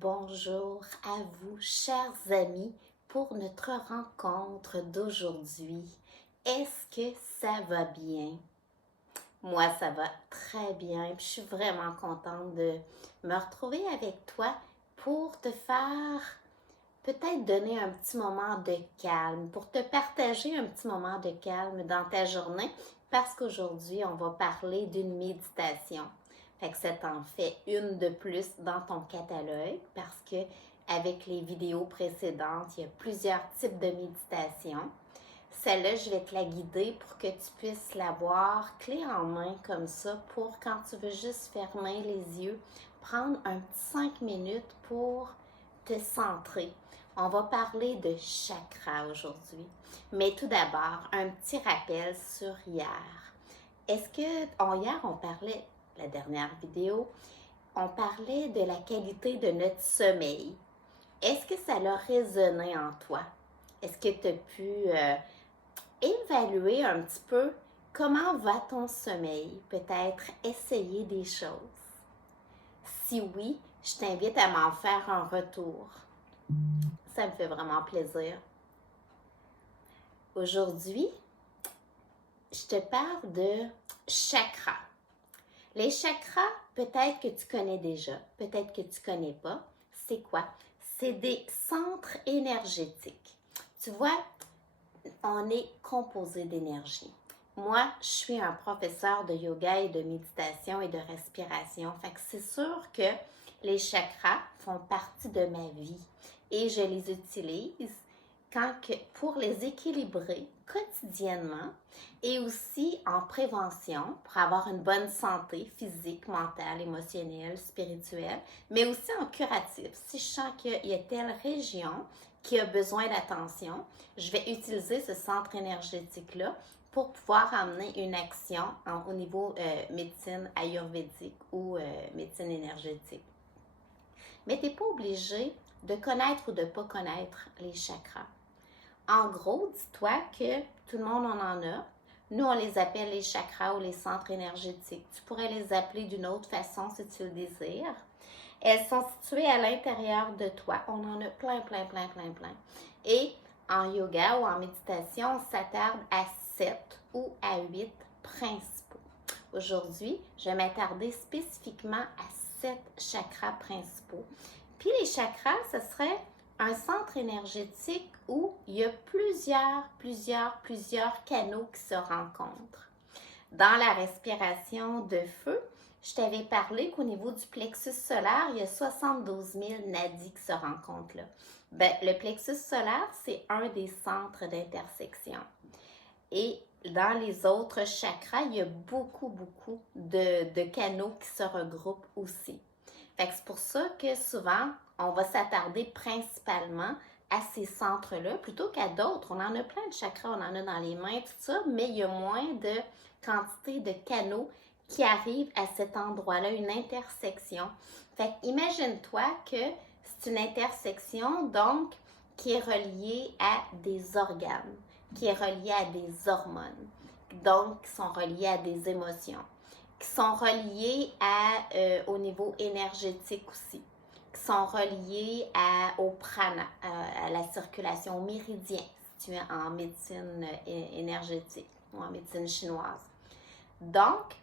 bonjour à vous, chers amis, pour notre rencontre d'aujourd'hui. Est-ce que ça va bien? Moi, ça va très bien. Je suis vraiment contente de me retrouver avec toi pour te faire peut-être donner un petit moment de calme, pour te partager un petit moment de calme dans ta journée, parce qu'aujourd'hui, on va parler d'une méditation. Fait que ça t'en fait une de plus dans ton catalogue, parce que avec les vidéos précédentes, il y a plusieurs types de méditation. Celle-là, je vais te la guider pour que tu puisses la voir clé en main comme ça, pour quand tu veux juste fermer les yeux, prendre un petit 5 minutes pour te centrer. On va parler de chakra aujourd'hui. Mais tout d'abord, un petit rappel sur hier. Est-ce que, hier, on parlait, la dernière vidéo, on parlait de la qualité de notre sommeil. Est-ce que ça a résonné en toi? Est-ce que tu as pu évaluer un petit peu comment va ton sommeil? Peut-être essayer des choses. Si oui, je t'invite à m'en faire un retour. Ça me fait vraiment plaisir. Aujourd'hui, je te parle de chakras. Les chakras, peut-être que tu connais déjà, peut-être que tu ne connais pas. C'est quoi? C'est des centres énergétiques. Tu vois, on est composé d'énergie. Moi, je suis un professeur de yoga et de méditation et de respiration. Fait que c'est sûr que les chakras font partie de ma vie et je les utilise pour les équilibrer quotidiennement et aussi en prévention pour avoir une bonne santé physique, mentale, émotionnelle, spirituelle, mais aussi en curatif. Si je sens qu'il y a telle région qui a besoin d'attention, je vais utiliser ce centre énergétique-là pour pouvoir amener une action au niveau médecine ayurvédique ou médecine énergétique. Mais tu n'es pas obligé de connaître ou de ne pas connaître les chakras. En gros, dis-toi que tout le monde en a. Nous, on les appelle les chakras ou les centres énergétiques. Tu pourrais les appeler d'une autre façon si tu le désires. Elles sont situées à l'intérieur de toi. On en a plein. Et en yoga ou en méditation, on s'attarde à 7 ou à 8 principaux. Aujourd'hui, je vais m'attarder spécifiquement à 7 chakras principaux. Puis les chakras, ce serait un centre énergétique où il y a plusieurs canaux qui se rencontrent. Dans la respiration de feu, je t'avais parlé qu'au niveau du plexus solaire, il y a 72 000 nadis qui se rencontrent là. Le plexus solaire, c'est un des centres d'intersection. Et dans les autres chakras, il y a beaucoup de canaux qui se regroupent aussi. Fait que c'est pour ça que souvent, on va s'attarder principalement à ces centres-là plutôt qu'à d'autres. On en a plein de chakras, on en a dans les mains, tout ça, mais il y a moins de quantité de canaux qui arrivent à cet endroit-là, une intersection. Fait que imagine-toi que c'est une intersection, donc, qui est reliée à des organes, qui est reliée à des hormones, donc qui sont reliées à des émotions, qui sont reliées au niveau énergétique aussi, qui sont reliées au prana, à la circulation, au méridien, si tu es en médecine énergétique ou en médecine chinoise. Donc,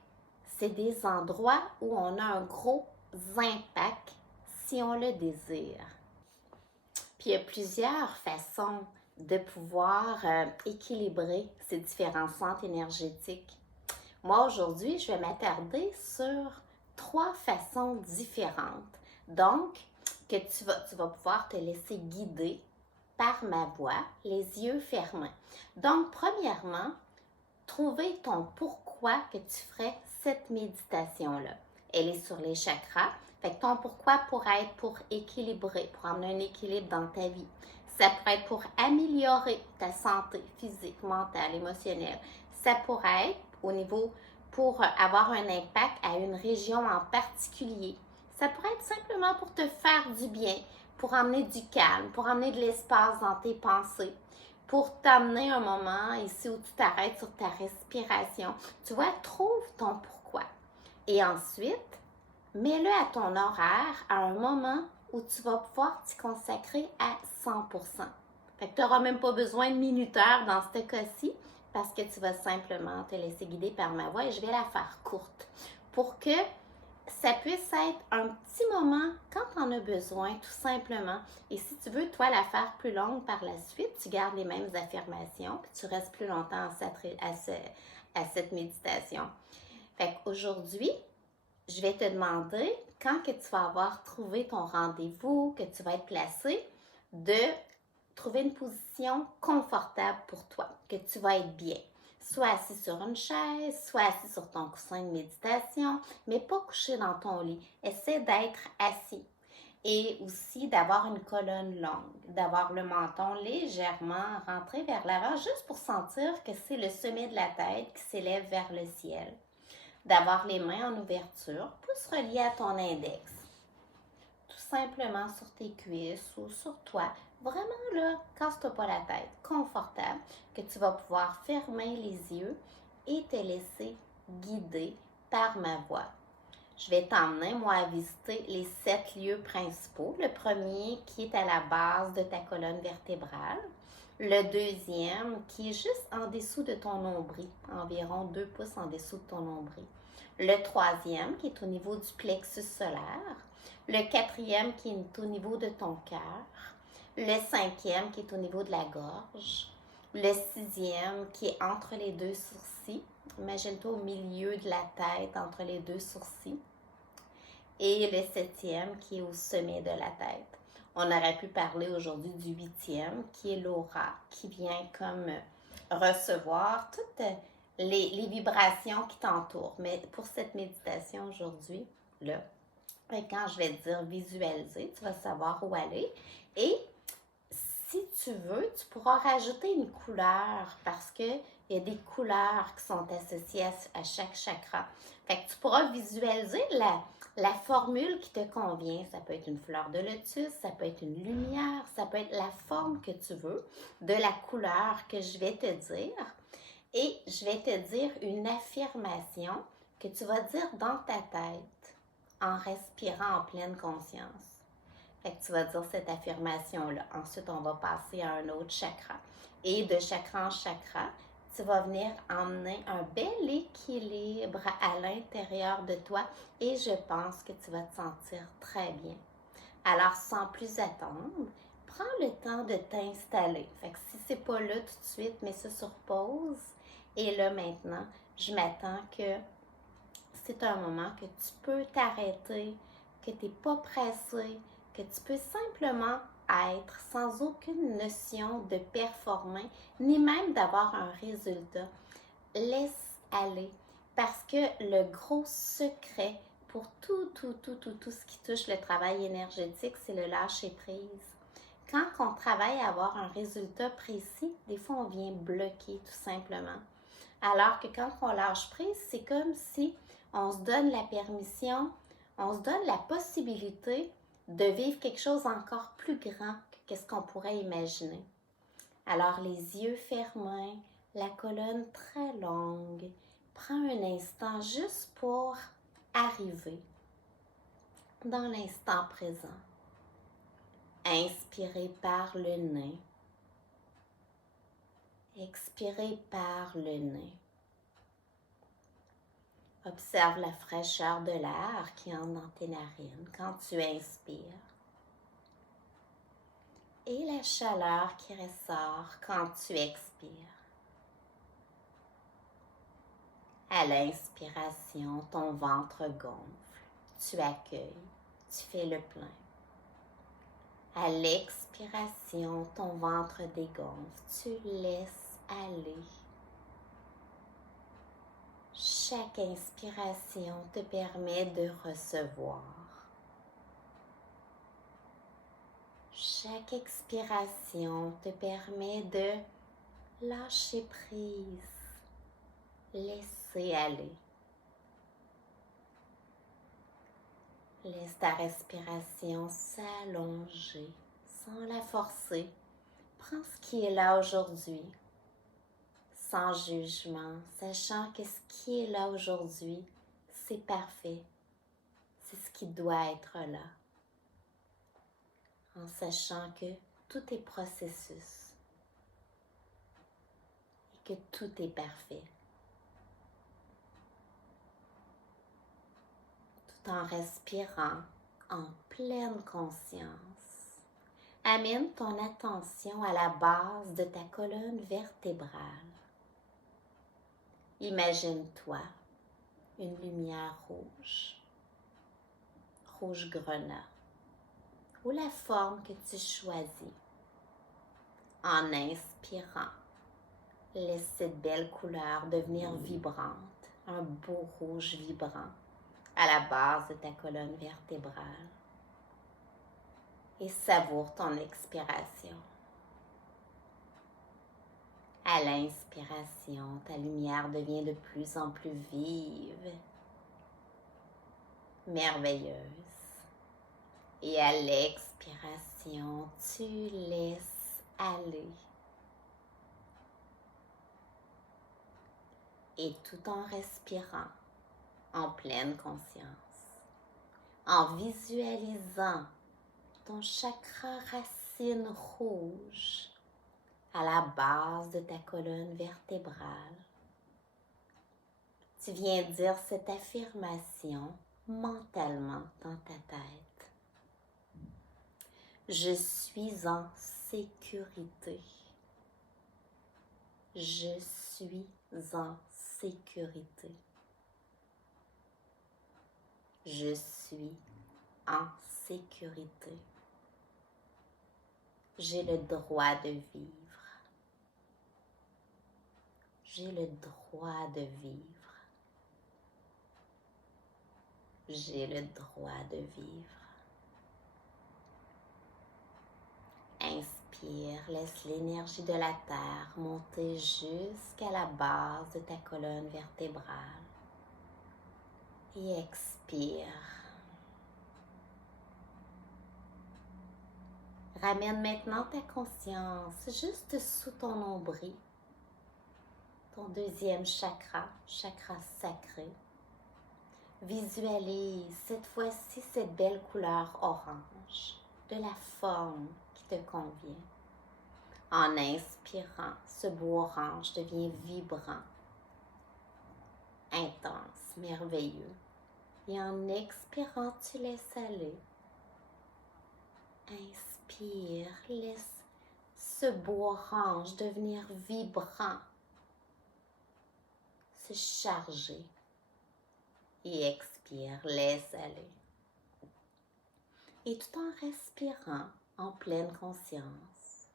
c'est des endroits où on a un gros impact si on le désire. Puis il y a plusieurs façons de pouvoir équilibrer ces différents centres énergétiques. Moi, aujourd'hui, je vais m'attarder sur 3 façons différentes. Donc, que tu vas pouvoir te laisser guider par ma voix, les yeux fermés. Donc, premièrement, trouver ton pourquoi que tu ferais cette méditation-là. Elle est sur les chakras. Fait que ton pourquoi pourrait être pour équilibrer, pour amener un équilibre dans ta vie. Ça pourrait être pour améliorer ta santé physique, mentale, émotionnelle. Ça pourrait être au niveau pour avoir un impact à une région en particulier. Ça pourrait être simplement pour te faire du bien, pour amener du calme, pour amener de l'espace dans tes pensées, pour t'amener un moment ici où tu t'arrêtes sur ta respiration. Tu vois, trouve ton pourquoi. Et ensuite, mets-le à ton horaire à un moment où tu vas pouvoir t'y consacrer à 100%. Fait que tu n'auras même pas besoin de minuteur dans ce cas-ci parce que tu vas simplement te laisser guider par ma voix et je vais la faire courte pour que ça puisse être un petit moment quand tu en as besoin, tout simplement. Et si tu veux, toi, la faire plus longue par la suite, tu gardes les mêmes affirmations puis tu restes plus longtemps à cette méditation. Fait qu'aujourd'hui, je vais te demander, quand que tu vas avoir trouvé ton rendez-vous, que tu vas être placé, de trouver une position confortable pour toi, que tu vas être bien. Soit assis sur une chaise, soit assis sur ton coussin de méditation, mais pas couché dans ton lit. Essaie d'être assis. Et aussi d'avoir une colonne longue, d'avoir le menton légèrement rentré vers l'avant, juste pour sentir que c'est le sommet de la tête qui s'élève vers le ciel. D'avoir les mains en ouverture, pouce relié à ton index. Tout simplement sur tes cuisses ou sur toi. Vraiment là, casse-toi pas la tête, confortable, que tu vas pouvoir fermer les yeux et te laisser guider par ma voix. Je vais t'emmener, moi, à visiter les 7 lieux principaux. Le premier qui est à la base de ta colonne vertébrale. Le deuxième qui est juste en dessous de ton nombril, environ 2 pouces en dessous de ton nombril. Le troisième qui est au niveau du plexus solaire. Le quatrième qui est au niveau de ton cœur. Le cinquième qui est au niveau de la gorge. Le sixième qui est entre les deux sourcils. Imagine-toi au milieu de la tête, entre les deux sourcils. Et le septième qui est au sommet de la tête. On aurait pu parler aujourd'hui du huitième qui est l'aura, qui vient comme recevoir toutes les vibrations qui t'entourent. Mais pour cette méditation aujourd'hui, là, quand je vais te dire visualiser, tu vas savoir où aller. Et si tu veux, tu pourras rajouter une couleur parce qu'il y a des couleurs qui sont associées à chaque chakra. Fait que tu pourras visualiser la formule qui te convient. Ça peut être une fleur de lotus, ça peut être une lumière, ça peut être la forme que tu veux de la couleur que je vais te dire. Et je vais te dire une affirmation que tu vas dire dans ta tête en respirant en pleine conscience. Fait que tu vas dire cette affirmation-là. Ensuite, on va passer à un autre chakra. Et de chakra en chakra, tu vas venir emmener un bel équilibre à l'intérieur de toi et je pense que tu vas te sentir très bien. Alors, sans plus attendre, prends le temps de t'installer. Fait que si c'est pas là tout de suite, mets ça sur pause. Et là, maintenant, je m'attends que c'est un moment que tu peux t'arrêter, que tu n'es pas pressé, que tu peux simplement être sans aucune notion de performer, ni même d'avoir un résultat. Laisse aller, parce que le gros secret pour tout ce qui touche le travail énergétique, c'est le lâcher prise. Quand on travaille à avoir un résultat précis, des fois on vient bloquer tout simplement. Alors que quand on lâche prise, c'est comme si on se donne la permission, on se donne la possibilité de vivre quelque chose encore plus grand que ce qu'on pourrait imaginer. Alors les yeux fermés, la colonne très longue, prends un instant juste pour arriver dans l'instant présent. Inspirez par le nez. Expirez par le nez. Observe la fraîcheur de l'air qui entre dans tes narines quand tu inspires. Et la chaleur qui ressort quand tu expires. À l'inspiration, ton ventre gonfle. Tu accueilles, tu fais le plein. À l'expiration, ton ventre dégonfle. Tu laisses aller. Chaque inspiration te permet de recevoir. Chaque expiration te permet de lâcher prise, laisser aller. Laisse ta respiration s'allonger sans la forcer. Prends ce qui est là aujourd'hui, sans jugement, sachant que ce qui est là aujourd'hui, c'est parfait. C'est ce qui doit être là. en sachant que tout est processus et que tout est parfait, tout en respirant en pleine conscience. Amène ton attention à la base de ta colonne vertébrale. Imagine-toi une lumière rouge, rouge grenat, ou la forme que tu choisis. En inspirant, laisse cette belle couleur devenir vibrante, un beau rouge vibrant à la base de ta colonne vertébrale. Et savoure ton expiration. À l'inspiration, ta lumière devient de plus en plus vive, merveilleuse. Et à l'expiration, tu laisses aller. Et tout en respirant, en pleine conscience, en visualisant ton chakra racine rouge à la base de ta colonne vertébrale. Tu viens dire cette affirmation mentalement dans ta tête. Je suis en sécurité. Je suis en sécurité. Je suis en sécurité. J'ai le droit de vivre. J'ai le droit de vivre. J'ai le droit de vivre. Inspire, laisse l'énergie de la terre monter jusqu'à la base de ta colonne vertébrale. Et expire. Ramène maintenant ta conscience juste sous ton nombril, ton deuxième chakra, chakra sacré. Visualise cette fois-ci cette belle couleur orange, de la forme qui te convient. En inspirant, ce beau orange devient vibrant, intense, merveilleux. Et en expirant, tu laisses aller. Inspire, laisse ce beau orange devenir vibrant, se charger. Et expire, laisse aller. Et tout en respirant en pleine conscience,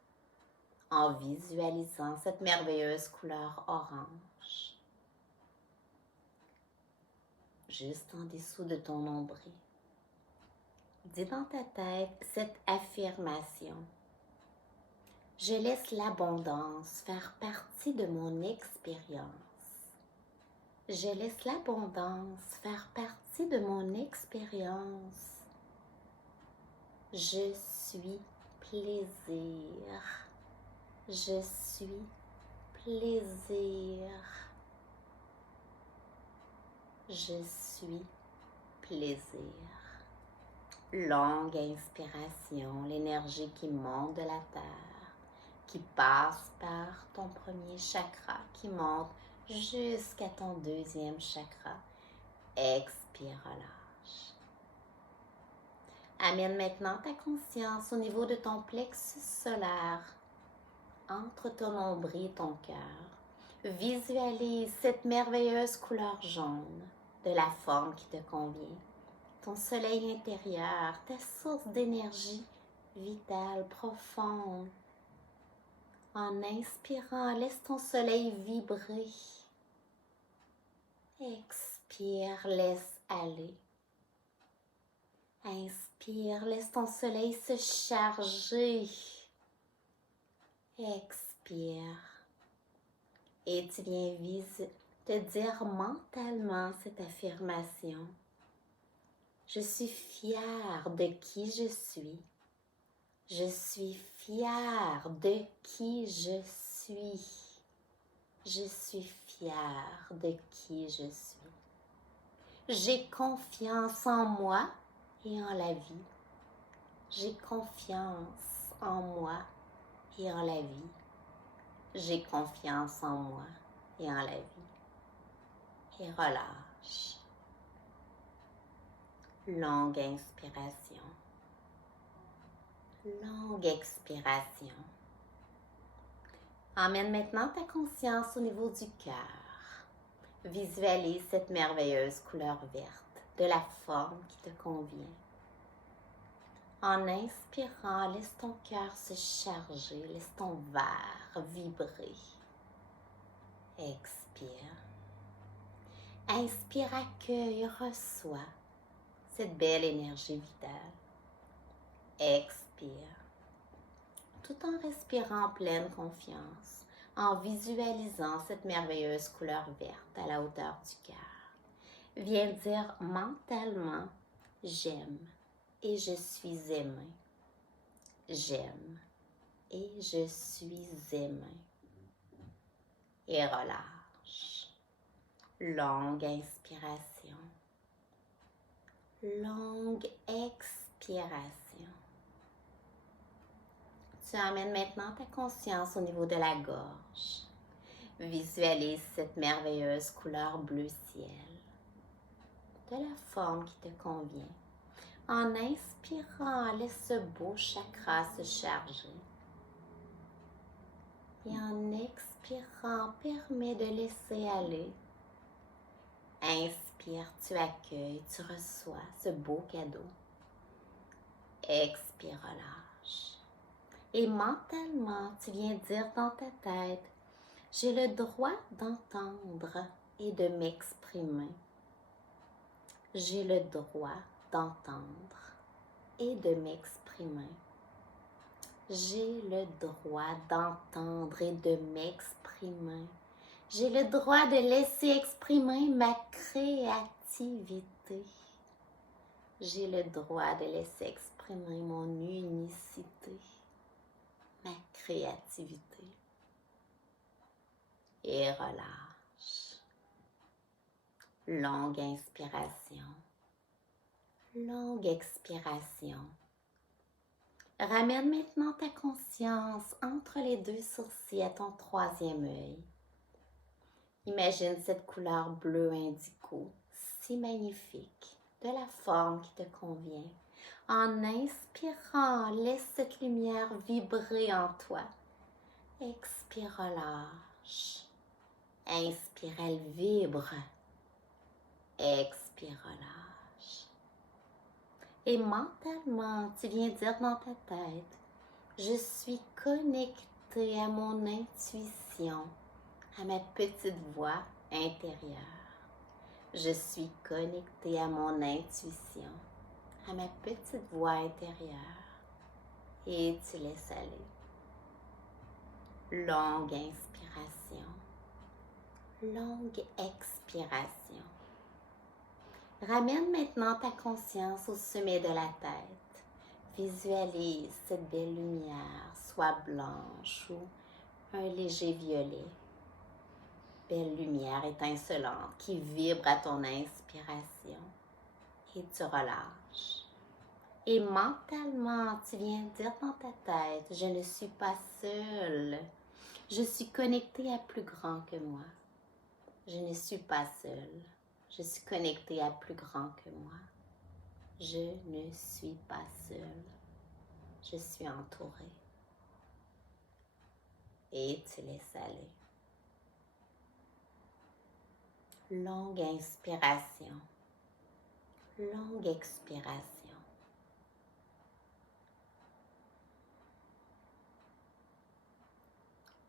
en visualisant cette merveilleuse couleur orange, juste en dessous de ton nombril. Dis dans ta tête cette affirmation. Je laisse l'abondance faire partie de mon expérience. Je laisse l'abondance faire partie de mon expérience. Je suis plaisir. Je suis plaisir. Je suis plaisir. Longue inspiration, l'énergie qui monte de la terre, qui passe par ton premier chakra, qui monte jusqu'à ton deuxième chakra. Expire, relâche. Amène maintenant ta conscience au niveau de ton plexus solaire, entre ton nombril et ton cœur. Visualise cette merveilleuse couleur jaune de la forme qui te convient. Ton soleil intérieur, ta source d'énergie vitale, profonde. En inspirant, laisse ton soleil vibrer. Expire, laisse aller. Inspire, laisse ton soleil se charger. Expire. Et tu viens te dire mentalement cette affirmation. Je suis fière de qui je suis. Je suis fière de qui je suis. Je suis fière de qui je suis. J'ai confiance en moi et en la vie. J'ai confiance en moi et en la vie. J'ai confiance en moi et en la vie. Et relâche. Longue inspiration. Longue expiration. Emmène maintenant ta conscience au niveau du cœur. Visualise cette merveilleuse couleur verte de la forme qui te convient. En inspirant, laisse ton cœur se charger, laisse ton verre vibrer. Expire. Inspire, accueille, reçois cette belle énergie vitale. Expire. Tout en respirant en pleine confiance, en visualisant cette merveilleuse couleur verte à la hauteur du cœur. Viens dire mentalement, j'aime et je suis aimé. J'aime et je suis aimé. Et relâche. Longue inspiration. Longue expiration. Tu amènes maintenant ta conscience au niveau de la gorge. Visualise cette merveilleuse couleur bleu ciel, de la forme qui te convient. En inspirant, laisse ce beau chakra se charger. Et en expirant, permets de laisser aller. Inspire, tu accueilles, tu reçois ce beau cadeau. Expire, relâche. Et mentalement, tu viens dire dans ta tête, j'ai le droit d'entendre et de m'exprimer. J'ai le droit d'entendre et de m'exprimer. J'ai le droit d'entendre et de m'exprimer. J'ai le droit de laisser exprimer ma créativité. J'ai le droit de laisser exprimer mon unicité, ma créativité. Et relâche. Longue inspiration. Longue expiration. Ramène maintenant ta conscience entre les deux sourcils à ton troisième œil. Imagine cette couleur bleu indigo, si magnifique, de la forme qui te convient. En inspirant, laisse cette lumière vibrer en toi. Expire, relâche. Inspire, elle vibre. Expire, relâche. Et mentalement, tu viens dire dans ta tête, je suis connectée à mon intuition, à ma petite voix intérieure. Je suis connectée à mon intuition, à ma petite voix intérieure. Et tu laisses aller. Longue inspiration. Longue expiration. Ramène maintenant ta conscience au sommet de la tête. Visualise cette belle lumière, soit blanche ou un léger violet. Belle lumière étincelante qui vibre à ton inspiration. Et tu relâches. Et mentalement, tu viens dire dans ta tête, je ne suis pas seule. Je suis connectée à plus grand que moi. Je ne suis pas seule. Je suis connectée à plus grand que moi. Je ne suis pas seule. Je suis entourée. Et tu laisses aller. Longue inspiration. Longue expiration.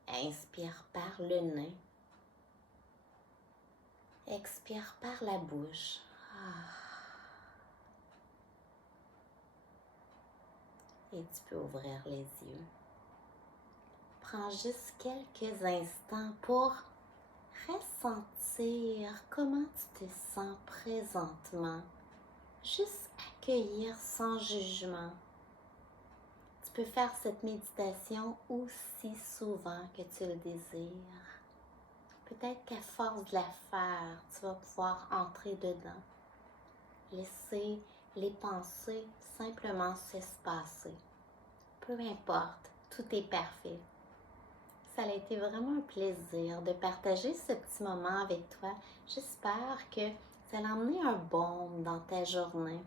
Inspire par le nez. Expire par la bouche. Et tu peux ouvrir les yeux. Prends juste quelques instants pour ressentir comment tu te sens présentement. Juste accueillir sans jugement. Tu peux faire cette méditation aussi souvent que tu le désires. Peut-être qu'à force de la faire, tu vas pouvoir entrer dedans. Laisser les pensées simplement s'espacer. Peu importe, tout est parfait. Ça a été vraiment un plaisir de partager ce petit moment avec toi. J'espère que ça a emmené un baume dans ta journée.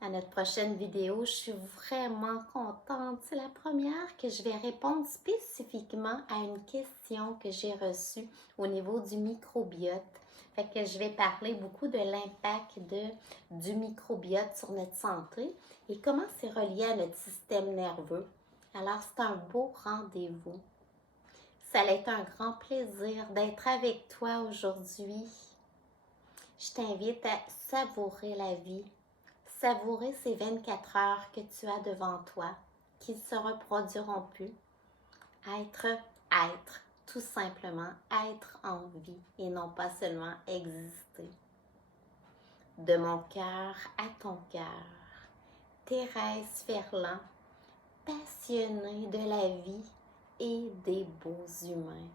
À notre prochaine vidéo, je suis vraiment contente. C'est la première que je vais répondre spécifiquement à une question que j'ai reçue au niveau du microbiote. Fait que je vais parler beaucoup de l'impact du microbiote sur notre santé et comment c'est relié à notre système nerveux. Alors, c'est un beau rendez-vous. Ça a été un grand plaisir d'être avec toi aujourd'hui. Je t'invite à savourer la vie. Savourer ces 24 heures que tu as devant toi, qui ne se reproduiront plus. Être, tout simplement être en vie et non pas seulement exister. De mon cœur à ton cœur, Thérèse Ferland, passionnée de la vie et des beaux humains.